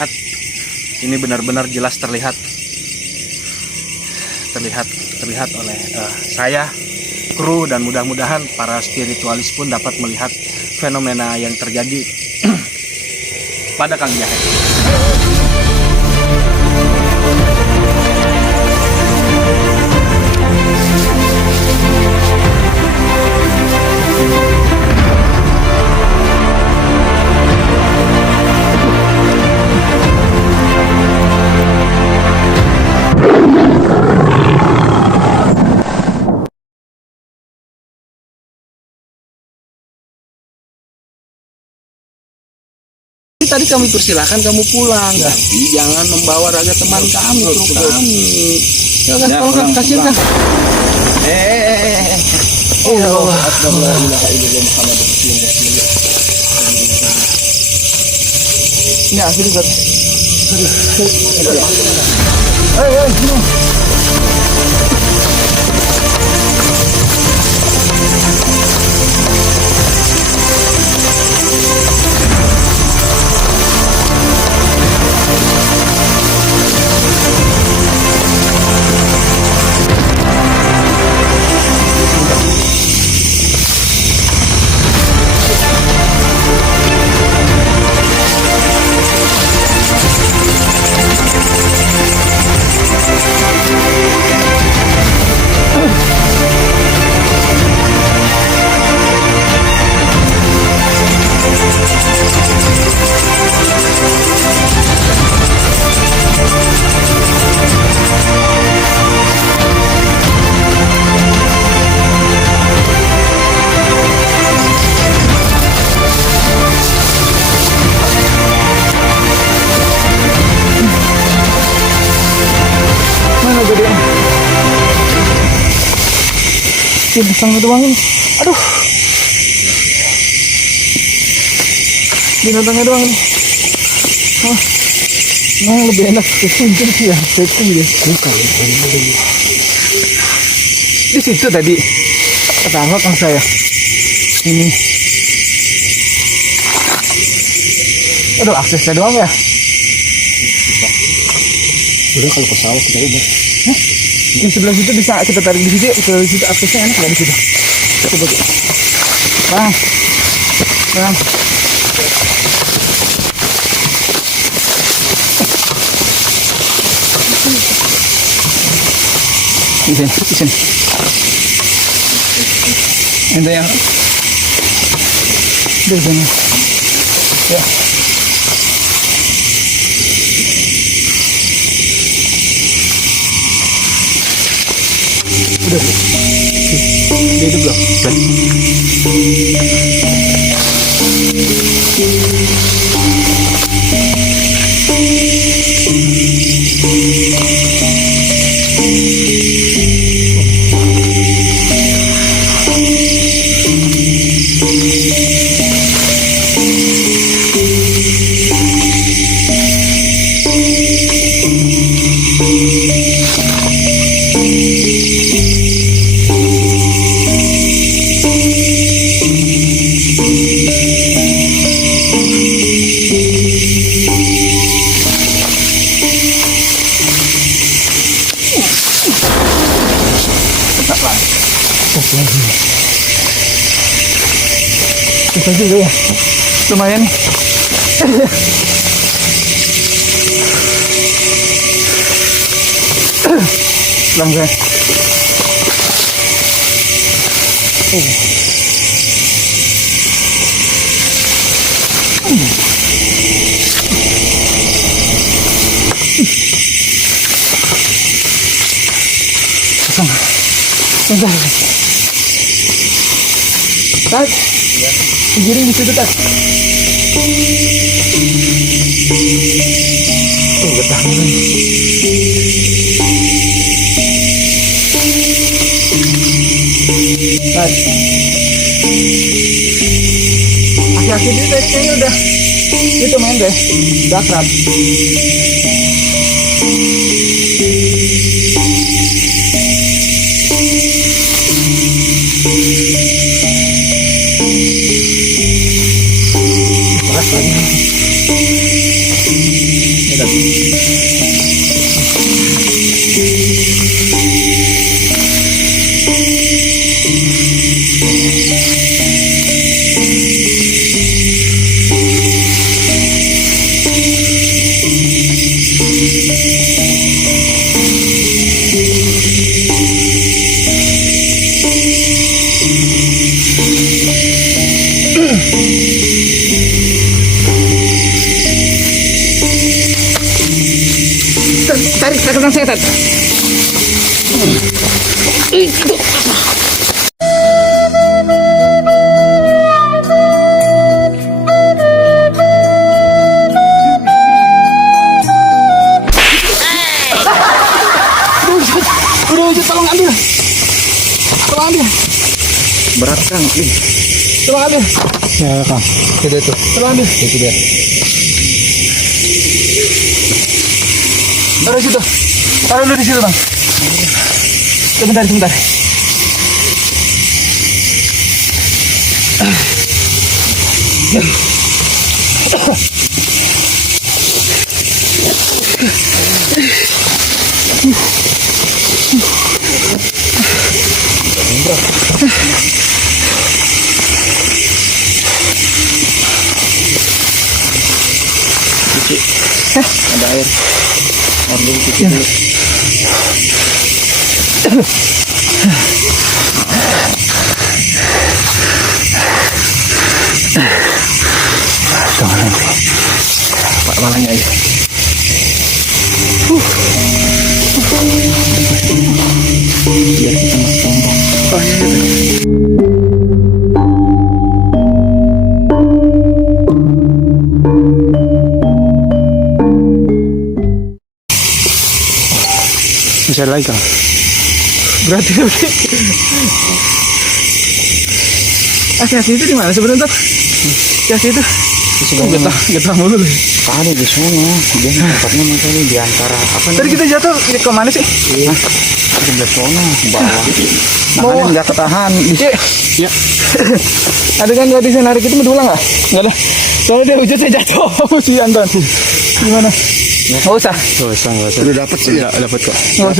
Ini benar-benar jelas terlihat oleh saya, kru, dan mudah-mudahan para spiritualis pun dapat melihat fenomena yang terjadi pada Kang Jahe. Tadi kami persilahkan kamu pulang, tapi jangan membawa raga teman kami, kru kami. Ya, tolong kasihan kan. Ya Allah. Ya, akhirnya buat. Binatang doang ini, aduh, binatangnya doang ini. Nah, lebih enak kekunci sih ya, safety deh. Bukan, di situ tadi ketawa kan saya. Ini, aduh, aksesnya doang ya. Udah kalau pesawat kita ubah. Di sebelah situ bisa kita tarik di situ, ke situ aksesnya enak nggak di situ? Coba tuh. Bang. Di sini. Ente yang di sini. Ya. Udah, dia hidup belum? Susah juga ya, lumayan nih. Pelan guys. Susah. Tat, giring di situ, Tat. Tuh, getah nih. Tat. Aki-aki dia kayaknya udah itu main deh, udah akrab. Keras lagi. Tarik ke belakang saya, Tat. Udah, tolong ambil. Tolong ambil. Berat Kang. Tolong ambil. Ya Kang. Itu. Tolong ambil. Itu dia. Taruh situ. Taruh dulu di situ, Bang. Sebentar. Ada air. Ambil cuci dulu. Jangan nanti. Pak malahnya aja. Biar kita masuk tombol. Oh iya. Bisa lagi Kang. Berarti. Asli itu di mana sebenarnya, Tat? Asli itu. Getah mulu loh. Ada di sana. Dia tempatnya makanya di antara apa Tadi kita jatuh ke mana sih? Iya. Di sebelah sana bawah. Mau Makanya nggak ketahan. Iya. Ada kan tadi saya narik itu mau diulang nggak? Nggak ada. Soalnya dia hujan saya jatuh. Si Anton. Gimana? Nggak usah. Nggak usah. Udah dapet sih. Dapet kok. Nggak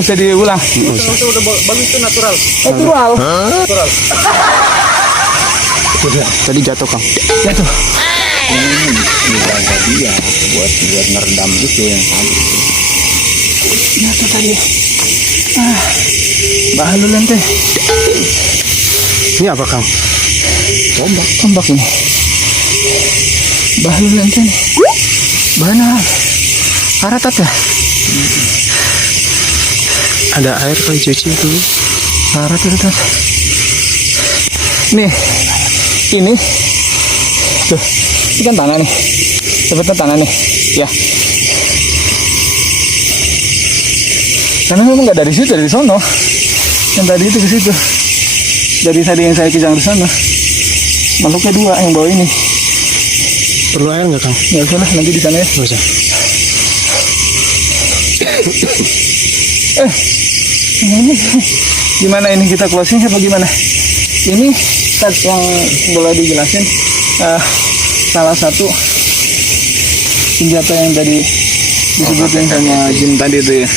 usah diulang. Udah bagus itu natural. Natural. Tadi jatuh Kang. Jatuh. Ini tadi ya buat ngeredam itu yang tadi. Jatuh tadi. Bahalul nanti. Ini apa Kang? Tombak ini. Bahalul nanti. Mana? Karat ya? Ada air kali cuci itu. Karat itu, Tat. Nih. Ini. Tuh. Ini kan tanah nih. Sebetulnya tanah nih. Ya. Karena memang nggak dari situ, dari sono. Yang tadi itu ke situ. Dari tadi yang saya kejar ke sana. Makhluknya dua yang bawa ini. Perlu air nggak Kang? Nggak usah lah, nanti di sana ya. Nggak usah. Ini gimana ini kita closing apa gimana? Ini yang boleh dijelasin salah satu senjata yang tadi disebutin sama Jin tadi itu ya.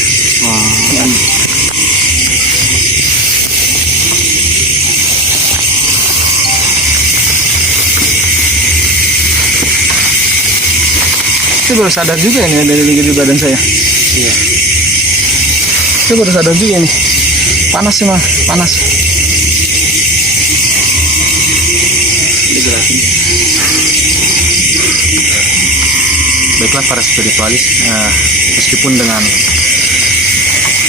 Saya baru sadar juga ini dari di badan saya. Iya. Saya baru sadar juga nih. Panas sih mah, panas. Dijelasin. Baiklah para spiritualis, meskipun dengan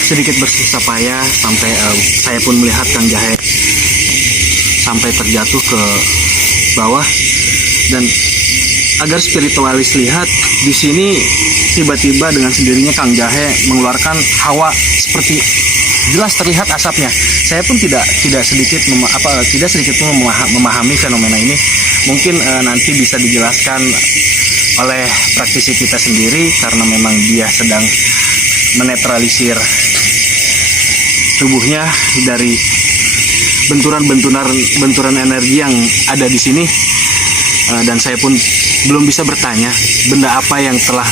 sedikit bersusah payah sampai saya pun melihat Kang Jahe sampai terjatuh ke bawah, dan agar spiritualis lihat di sini tiba-tiba dengan sendirinya Kang Jahe mengeluarkan hawa seperti jelas terlihat asapnya. Saya pun tidak sedikit memahami fenomena ini. Mungkin nanti bisa dijelaskan oleh praktisi kita sendiri karena memang dia sedang menetralisir tubuhnya dari benturan energi yang ada di sini, dan saya pun belum bisa bertanya benda apa yang telah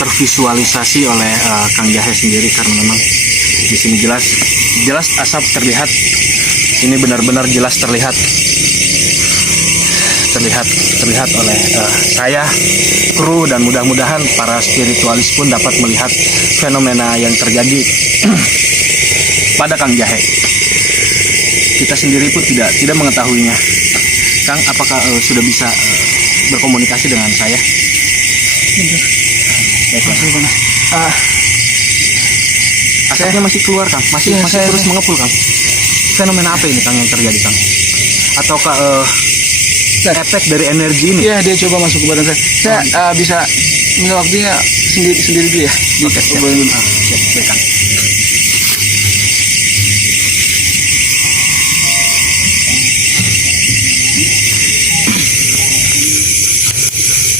tervisualisasi oleh Kang Jahe sendiri, karena memang di sini jelas asap terlihat. Ini benar-benar jelas terlihat oleh saya, kru, dan mudah-mudahan para spiritualis pun dapat melihat fenomena yang terjadi pada Kang Jahe. Kita sendiri pun tidak mengetahuinya. Kang, apakah sudah bisa berkomunikasi dengan saya? Asapnya masih keluar, Kang. Masih terus mengepul, Kang. Fenomena apa ini, Kang, yang terjadi, Kang? Ataukah efek dari energi ini? Iya, dia coba masuk ke badan saya. Saya bisa minta waktunya sendiri dulu ya. Oke, siap. Siap, Kang.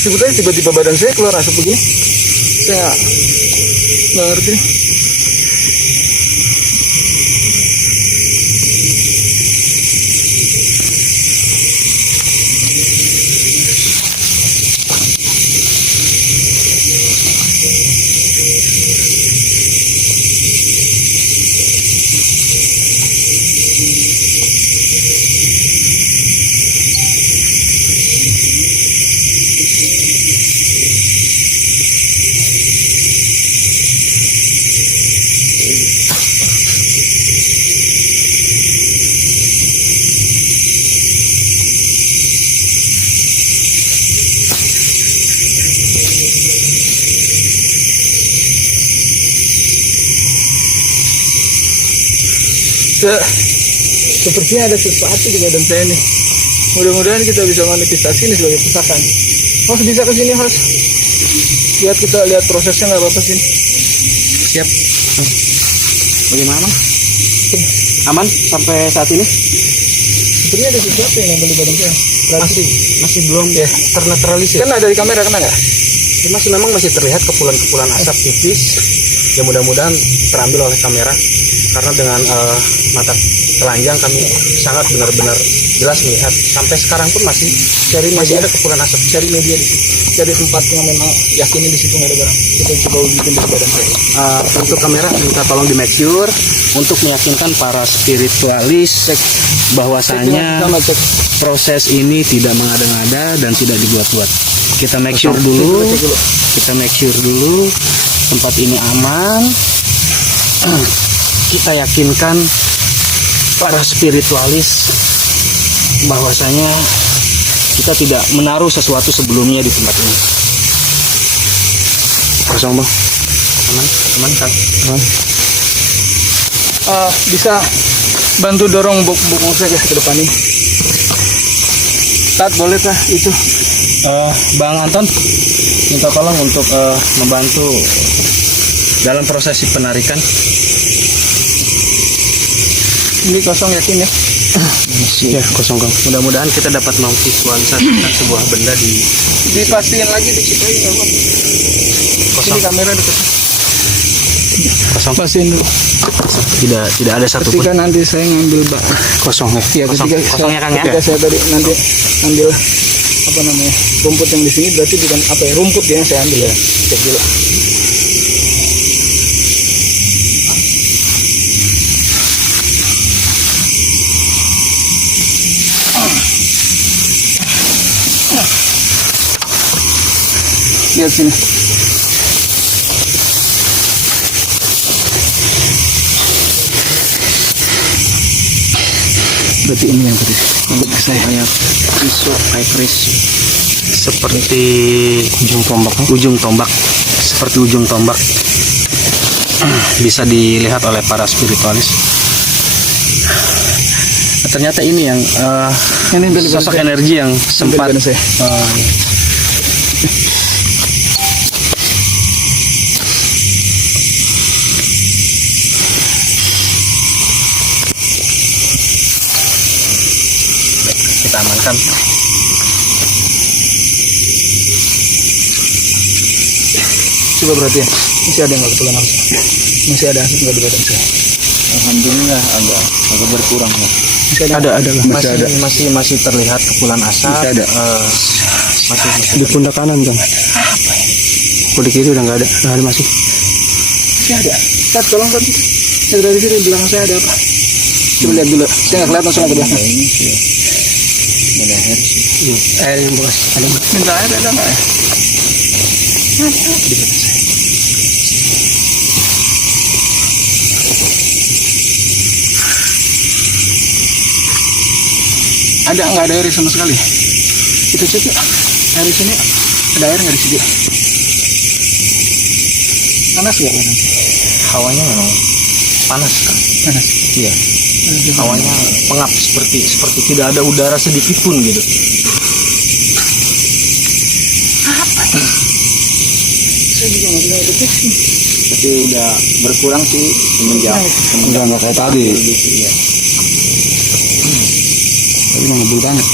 Sebetulnya tiba-tiba badan saya keluar asap begini. Saya nggak ngerti. Sepertinya ada sesuatu di badan saya nih. Mudah-mudahan kita bisa manifestasi ini sebagai pusaka. Mas bisa ke sini, Mas. Kita lihat prosesnya, nggak apa-apa sini. Siap. Bagaimana? Aman sampai saat ini? Sepertinya ada sesuatu yang nempel di badan saya. Masih belum ya ternetralisir. Kan ada di kamera, kena nggak? Memang masih terlihat kepulan-kepulan asap tipis. Ya mudah-mudahan terambil oleh kamera, karena dengan mata telanjang kami sangat benar-benar jelas melihat. Sampai sekarang pun masih ada kepulan asap. Cari media di situ, cari tempat yang memang yakinin di situ nggak ada barang. Kita coba wujudin di badan saya. Untuk kamera minta tolong di make sure untuk meyakinkan para spiritualis bahwasanya proses ini tidak mengada-ngada dan tidak dibuat-buat. Kita make sure dulu tempat ini aman. Kita yakinkan para spiritualis bahwasanya kita tidak menaruh sesuatu sebelumnya di tempat ini. Kosong, Bang. Aman kan? Bisa bantu dorong bokong saya ke depan ini. Tat, boleh kah itu? Bang Anton minta tolong untuk membantu dalam prosesi penarikan. Ini kosong yakin ya? Ya, kosong, Kang. Mudah-mudahan kita dapat memvisualisasikan sebuah benda Dipastiin lagi di situ ya, Bang. kosong. Ini kamera dekat. Kosong. Pastiin dulu. Tidak ada satupun. Ketika nanti saya ngambil Kosong ya. Iya, Kosong ya, Kang ya. ketika saya tadi nanti ambil rumput yang di sini, berarti bukan rumput yang saya ambil ya. Cek dulu. Lihat sini. Berarti ini yang tadi. Saya pisau iris seperti ujung tombak bisa dilihat oleh para spiritualis. Ternyata ini yang sosok energi yang sempat kita amankan. Coba berarti ya, masih ada yang nggak kepulan asap? Masih ada asap nggak di badan saya? Alhamdulillah agak berkurang ya. Masih ada. Masih terlihat kepulan asap. Masih ada. Di pundak kanan kan. Oh, di kiri udah nggak ada. Nah, ada masih. Masih ada. Tat, tolong Tat. Saya dari sini di belakang saya ada apa? Coba lihat dulu. Saya nggak kelihatan soalnya ke belakang. Ada air sih. Air yang bekas. Ada. Minta air ada nggak ya? Ada nggak ada air sama sekali? Kita cek yuk. Air di sini ada air nggak di sini? Panas nggak kan? Hawanya memang panas kan. Panas. Iya. Hawanya pengap seperti tidak ada udara sedikit pun gitu. Saya juga nggak bisa deteksi. Tapi udah berkurang sih semenjak Udah nggak kayak tadi. gitu ya. Tapi nggak ngebul banget.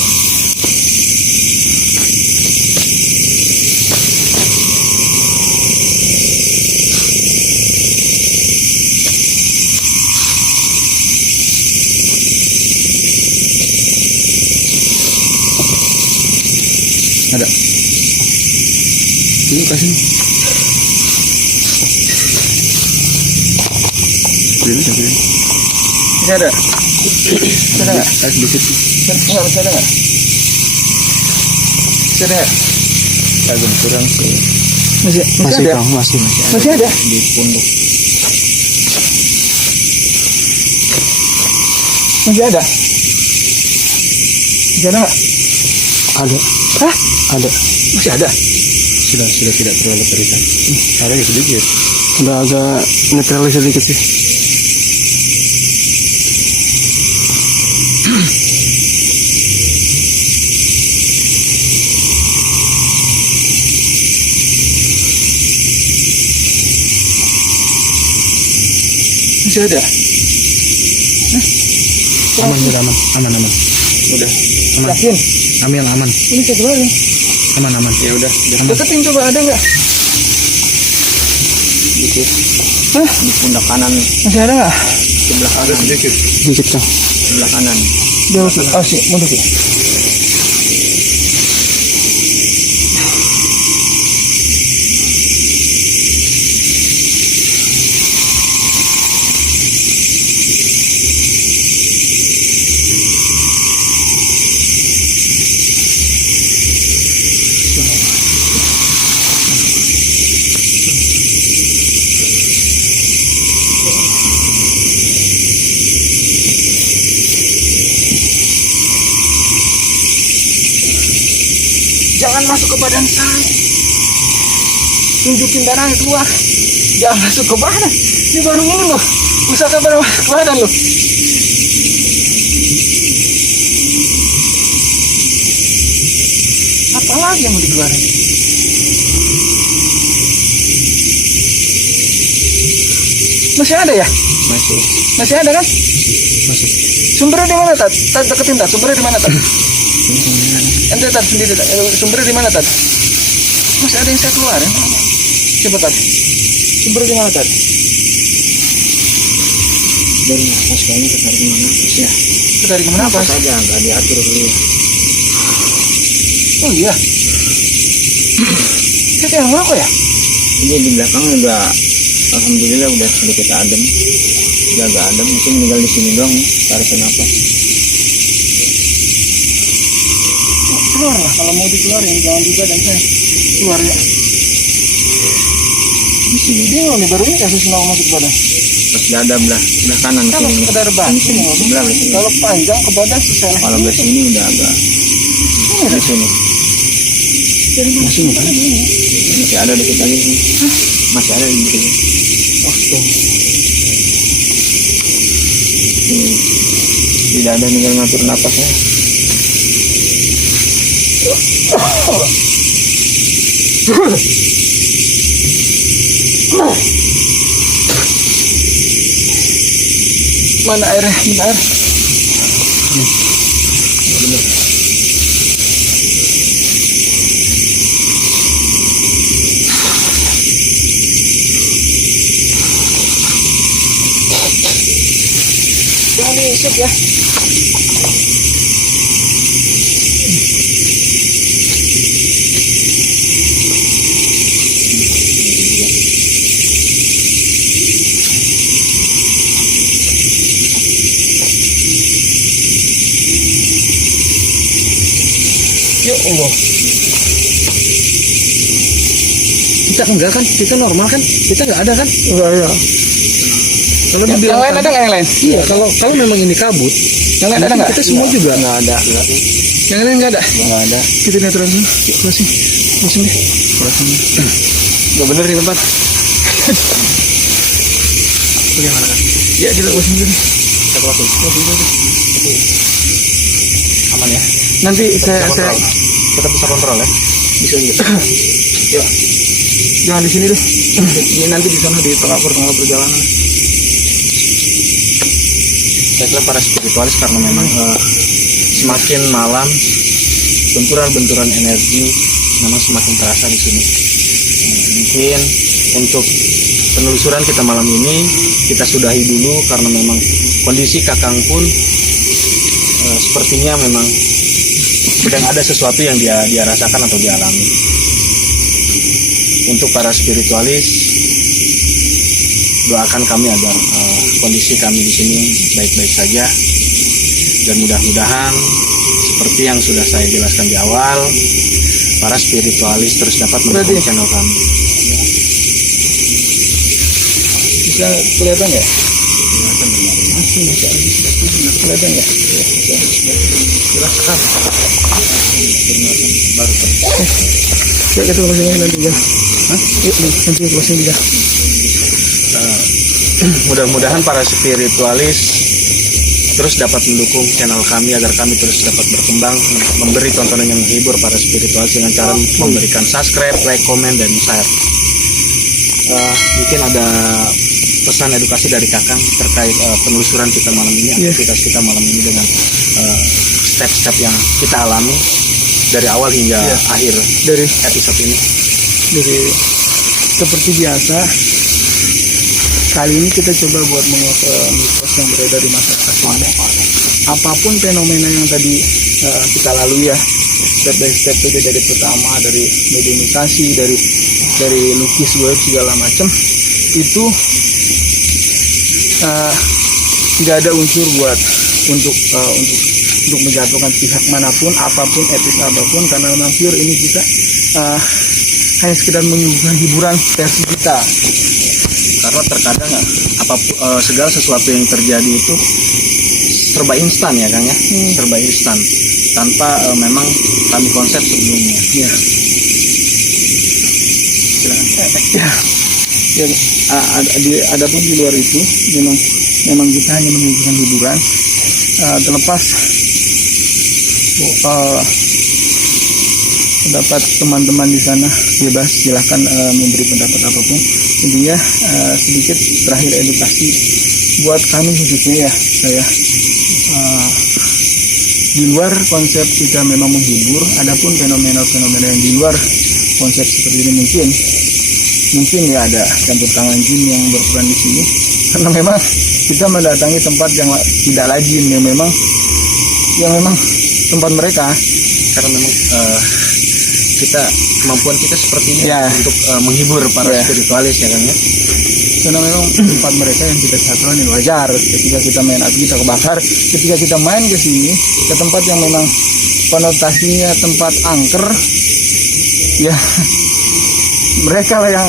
Ada. Ini kasih. Ini tapi Masih ada. Masih ada nggak? kasih dikit. Enggak, masih ada nggak? Masih ada nggak? Agak kurang sih Masih Masih ada. Kang, masih. Masih ada. di punduk. Masih ada. Masih ada nggak? Ada. Hah? Ada. Masih ada. Sudah tidak terlalu terlihat. Ada ya sedikit. Udah agak netralis sedikit sih. Masih ada. Aman, udah aman. Udah aman. Yakin? Kami yang aman. Ini saya keluarin. Aman. Ya udah. Aman. Tetepin coba ada nggak? Dikit Hah? di pundak kanan Masih ada nggak? sebelah kanan. Sedikit Kang. Sebelah kanan. Dia oh sih, mundur sih. Jangan masuk ke badan saya. Tunjukin darahnya keluar. Jangan masuk ke badan. Ini baru ini loh. Usaha baru masuk ke badan loh. Apa lagi yang mau dikeluarin? Masih ada ya? Masih Masih ada kan? Masih. Sumbernya di mana, Tat? Tat deketin, Tat. Sumbernya di mana, Tat? Ente, Tat, sendiri, Tat. Sumbernya di mana, Tat? Masih ada yang saya keluarin. Coba, Tat. Sumbernya di mana, Tat? dari nafas kayaknya ketarik mana nafas ya. Dari kemana, Pak? Nafas aja nggak diatur dulu. Oh iya. Kita yang mana kok ya? Ini di belakang udah alhamdulillah udah sedikit adem. Udah agak adem, mungkin tinggal di sini doang tarikin nafas. Keluar lah, kalau mau dikeluarin jangan di badan saya. Keluar ya. Di sini Bingung nih, baru ini kasus mau masuk ke badan. pas dada belah kanan Kalau sini. sekedar badan, Sini, sebelah di sini. kalau panjang ke badan saya. Kalau belah sini udah agak Ini di sini. dari mana sih? Masih ada dikit lagi sini. Masih ada di sini. Tidak ada tinggal ngatur napas ya. Mana airnya? Minta air. Jangan diisep ya. Allah. Kita enggak kan? Kita normal kan? Kita enggak ada kan? Enggak ya. Kalau Yang dibilang lain ada nggak yang lain? Iya, kalau memang ini kabut, Yang lain ada nggak? kita semua juga Nggak ada. Yang lain nggak ada. Nggak ada. Kita lihat terus dulu. Yuk, closing deh. Nggak bener di tempat. bagaimana kan? Ya kita closing dulu. Kita closing dulu. Aman ya? Nanti saya Kita bisa kontrol ya? bisa gitu. Ya. Jangan di sini deh. Ini nanti di sana di tengah perjalanan. Baiklah para spiritualis, karena memang semakin malam benturan-benturan energi memang semakin terasa di sini. Mungkin untuk penelusuran kita malam ini kita sudahi dulu, karena memang kondisi Kakang pun sepertinya memang sedang ada sesuatu yang dia rasakan atau dialami. Untuk para spiritualis, doakan kami agar kondisi kami di sini baik-baik saja, dan mudah-mudahan seperti yang sudah saya jelaskan di awal, para spiritualis terus dapat mendukung channel kami. Bisa kelihatan nggak? Kelihatan nggak? Jelaskan. Ya kita closing nanti kan. Yuk nanti closing juga. Mudah-mudahan para spiritualis terus dapat mendukung channel kami agar kami terus dapat berkembang, memberi tontonan yang menghibur para spiritualis dengan cara memberikan subscribe, like, komen, dan share. Mungkin ada pesan edukasi dari Kakang terkait penelusuran kita malam ini, aktivitas kita malam ini dengan step-step yang kita alami dari awal hingga akhir Dari episode ini. seperti biasa, kali ini kita coba buat menguasai mitos yang beredar di masyarakat ini. Apapun fenomena yang tadi kita lalui ya, step by step itu dari pertama, dari mediumisasi, dari lukis web segala macam, itu tidak ada unsur buat untuk menjatuhkan pihak manapun, apapun, etis apapun, karena memang pure ini kita hanya sekedar menyuguhkan hiburan versi kita. Karena terkadang segala sesuatu yang terjadi itu serba instan ya Kang ya, serba instan tanpa memang kami konsep sebelumnya. Ya. Ya, adapun di luar itu memang kita hanya menyuguhkan hiburan, terlepas pendapat teman-teman di sana bebas, silahkan memberi pendapat apapun. Intinya sedikit terakhir edukasi buat kami khususnya ya, saya di luar konsep kita memang menghibur. Adapun fenomena-fenomena yang di luar konsep seperti ini mungkin ya ada campur tangan jin yang berperan di sini, karena memang kita mendatangi tempat yang tidak lazim, yang memang tempat mereka, Karena memang kemampuan kita seperti ini Ya. untuk menghibur para Ya. spiritualis ya Kang ya. karena memang tempat mereka yang kita catatkan wajar. Ketika kita main api kita kebakar, ketika kita main ke sini ke tempat yang memang konotasinya tempat angker, ya mereka lah yang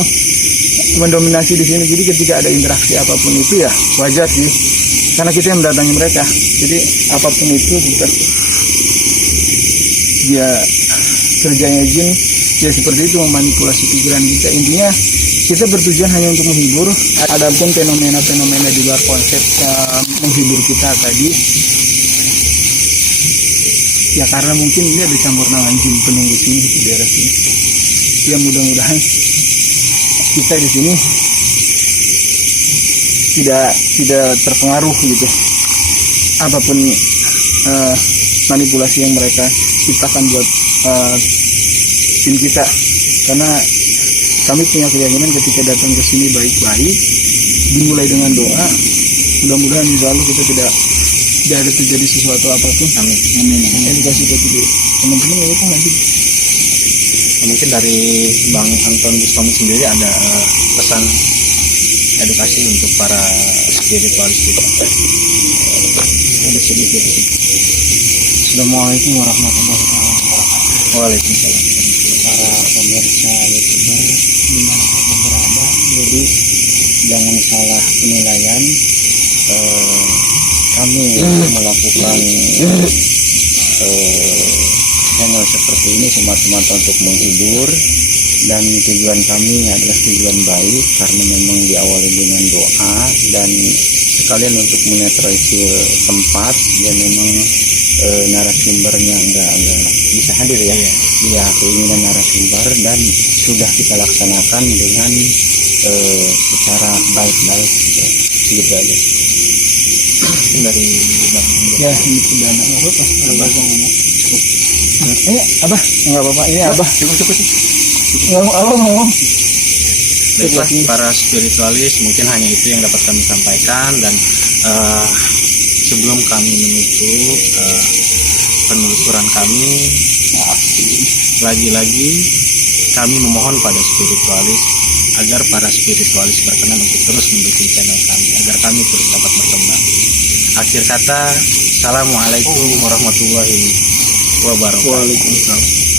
mendominasi di sini. Jadi ketika ada interaksi apapun itu ya wajar sih, karena kita yang mendatangi mereka. Jadi apapun itu dia kerjanya jin ya seperti itu, memanipulasi pikiran kita. Intinya kita bertujuan hanya untuk menghibur. Adapun fenomena-fenomena di luar konsep menghibur kita tadi ya karena mungkin ini ada campur tangan jin penunggu sini di daerah sini. Ya mudah-mudahan kita di sini tidak terpengaruh gitu apapun manipulasi yang mereka ciptakan buat tim kita, karena kami punya keyakinan ketika datang ke sini baik-baik, dimulai dengan doa, mudah-mudahan insya Allah kita tidak ada terjadi sesuatu apapun. Amin. Edukasi kita dulu teman-teman ya itu lagi. Mungkin dari Bang Anton Bustomi sendiri ada pesan edukasi untuk para spiritualis kita. Ada sedikit. Assalamualaikum warahmatullahi wabarakatuh. Waalaikumsalam. para pemirsa YouTuber dimanapun berada. Jadi jangan salah penilaian. Kami melakukan channel seperti ini semata-mata untuk menghibur, dan tujuan kami adalah tujuan baik karena memang diawali dengan doa dan sekalian untuk menetralisir tempat yang memang narasumbernya enggak bisa hadir ya. Iya, keinginan narasumber, dan sudah kita laksanakan dengan secara baik-baik gitu aja. Dari Bang. Ya, ini sudah nggak apa-apa. Ini Abah, nggak apa-apa. Ini Abah. Cukup. Ngomong. Baiklah, para spiritualis, mungkin hanya itu yang dapat kami sampaikan, dan sebelum kami menutup penelusuran kami, lagi-lagi kami memohon pada spiritualis agar para spiritualis berkenan untuk terus mendukung channel kami agar kami terus dapat berkembang. Akhir kata, assalamualaikum warahmatullahi wabarakatuh. Waalaikumsalam.